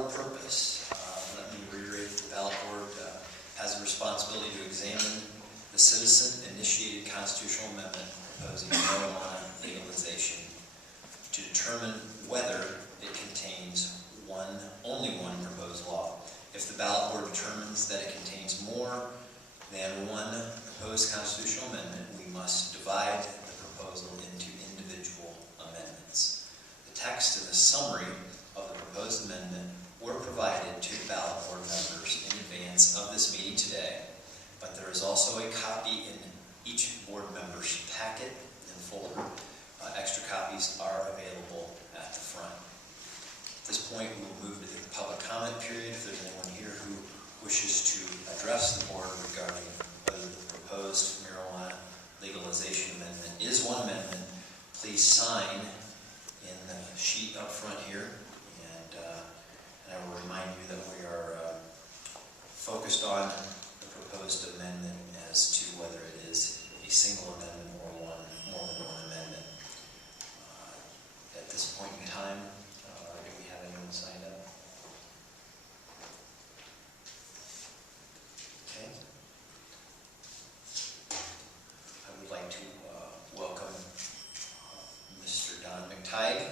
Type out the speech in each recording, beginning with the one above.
board purpose. Let me reiterate that the ballot board has a responsibility to examine the citizen-initiated constitutional amendment proposing marijuana legalization to determine whether it contains only one proposed law. If the ballot board determines that it contains more than one proposed constitutional amendment, we must divide the proposal into individual amendments. The text and the summary of the proposed amendment were provided to the ballot board members in advance of this meeting today, but there is also a copy in each board member's packet and folder. Extra copies are available at the front. At this point, we will move to the public comment period. If there's anyone here who wishes to address the board regarding whether the proposed marijuana legalization amendment is one amendment, please sign in the sheet up front here. And I will remind you that we are focused on the proposed amendment as to whether it is a single amendment or more than one amendment. At this point in time, do we have anyone signed up? Okay. I would like to welcome Mr. Don McTighe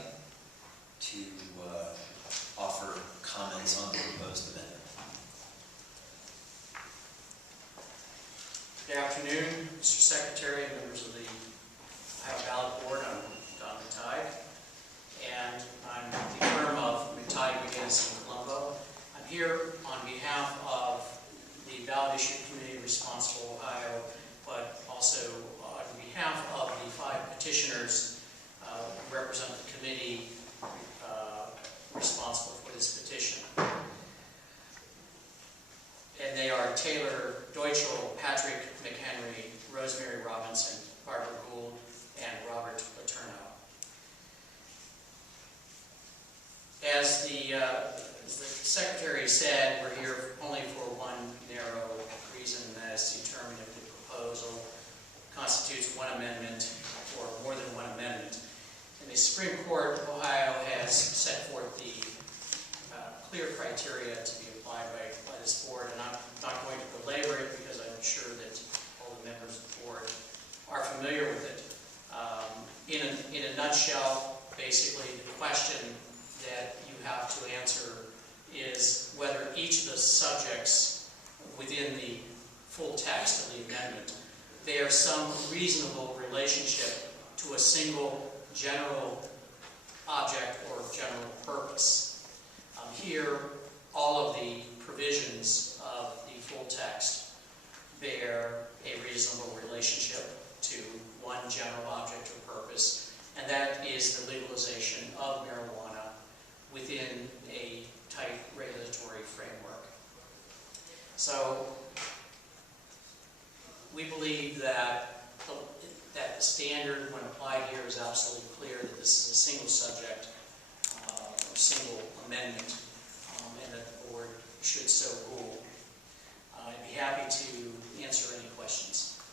to offer comments on the proposed amendment. Good afternoon, Mr. Secretary and members of the Ohio Ballot Board. I'm Don McTighe, and I'm the firm of McTighe, McGinnis, and Colombo. I'm here on behalf of the Ballot Issue Committee responsible Ohio, but also on behalf of the 5 petitioners who represent the committee responsible for this petition. And they are Taylor Deutschel, Patrick McHenry, Rosemary Robinson, Barbara Gould, and Robert Letourneau. As the Secretary said, we're here only for one narrow reason, and that is to determine if the proposal constitutes one amendment or more than one amendment. And the Supreme Court of Ohio has set forth the clear criteria to be applied by this board, and I'm not going to belabor it because I'm sure that all the members of the board are familiar with it. In a nutshell, basically, the question that you have to answer is whether each of the subjects within the full text of the amendment bear some reasonable relationship to a single general object or general purpose. Here, all of the provisions of the full text bear a reasonable relationship to one general object or purpose, and that is the legalization of marijuana within a tight regulatory framework. So, we believe that the standard when applied here is absolutely clear, that this is a single subject or single amendment, and that the board should so rule. I'd be happy to answer any questions.